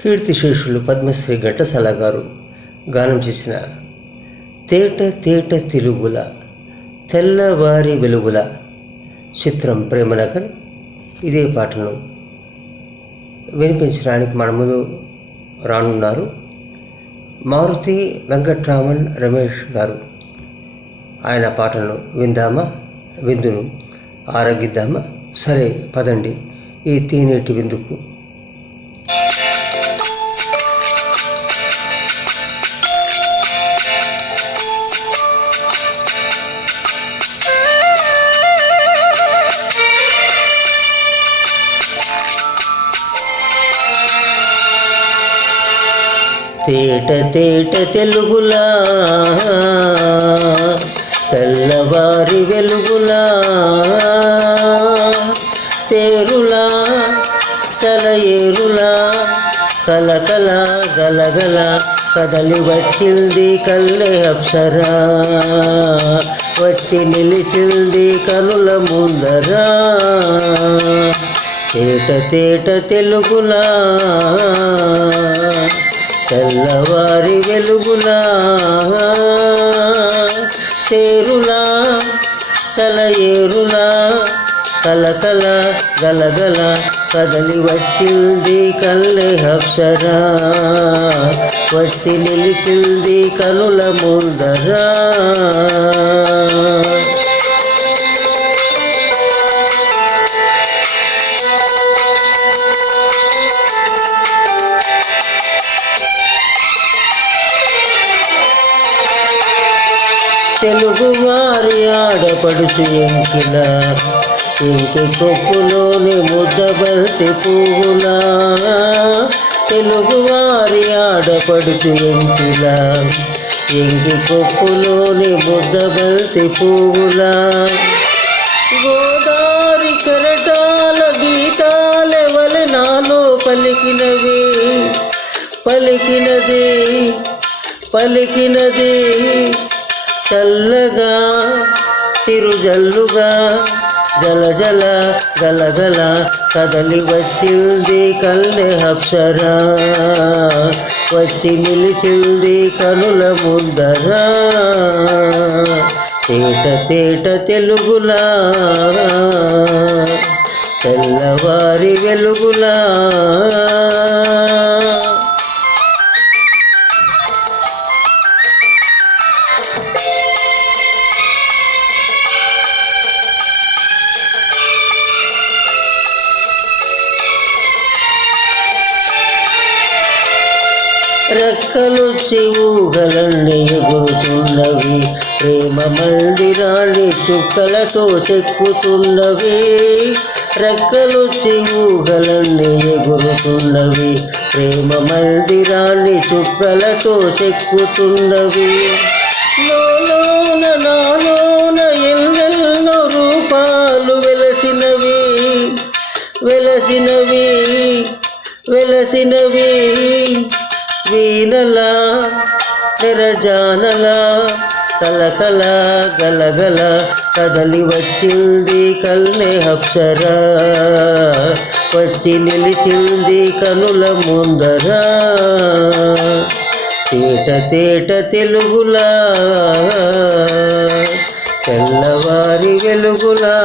కీర్తిశేషులు పద్మశ్రీ ఘంటసాల గారు గానం చేసిన తేట తేట తెలుగుల తెల్లవారి వెలుగుల చిత్రం ప్రేమనగర్. ఇదే పాటను వినిపించడానికి మన ముందు రానున్నారు మారుతి వెంకట్రామన్ రమేష్ గారు. ఆయన పాటలను విందును ఆరగిద్దామా? సరే పదండి ఈ తీనేటి విందుకు. తేట తేట తెలుగులా తెల్లవారి వెలుగులా తేరులా సెలయేరులా కలకల గలగల కదలి వచ్చింది కల్లె అప్సరా, వచ్చి నిలిచింది కనుల ముందరా. తేట తేట తెలుగులా తెల్లవారి వెలుగులా తేరులా సెలయేరులా కలకల గలగల కదలి వచ్చింది కల్లె అప్సరా, వచ్చి నిలిచింది కనుల ముందరా. తెలుగువారి ఆడపడుచు ఎంకిలా ఇంటి కొప్పులోని ముద్దబంతి పువ్వులా, తెలుగువారి ఆడపడుచు ఎంకిలా ఇంటి కొప్పులోని ముద్దబంతి పువ్వులా. గోదావరి కెరటాల గీతాలెవలి నాలో పలికినది చల్లగా చిరుజల్లుగా జలజల గలగల కదలి వచ్చింది కల్లె అప్సరా, వచ్చి నిలిచింది కనుల ముందరా. తేట తేట తెలుగులా తెల్లవారి వెలుగులా. రెక్కలొచ్చి ఊగలన్నీ ఎగురుతున్నవి, ప్రేమ మందిరాన్ని చుక్కలతో చెక్కుతున్నవి. రెక్కలొచ్చి ఊగలన్నీ ఎగురుతున్నవి, ప్రేమ మందిరాన్ని చుక్కలతో చెక్కుతున్నవి. లోన నాలోన ఎన్నెన్నో రూపాలు వెలసినవి వీణలా నిరజానలా కలకల గలగల కదలి వచ్చింది కల్లె అప్సరా, వచ్చి నిలిచింది కనుల ముందరా. తేట తేట తెలుగులా తెల్లవారి వెలుగులా.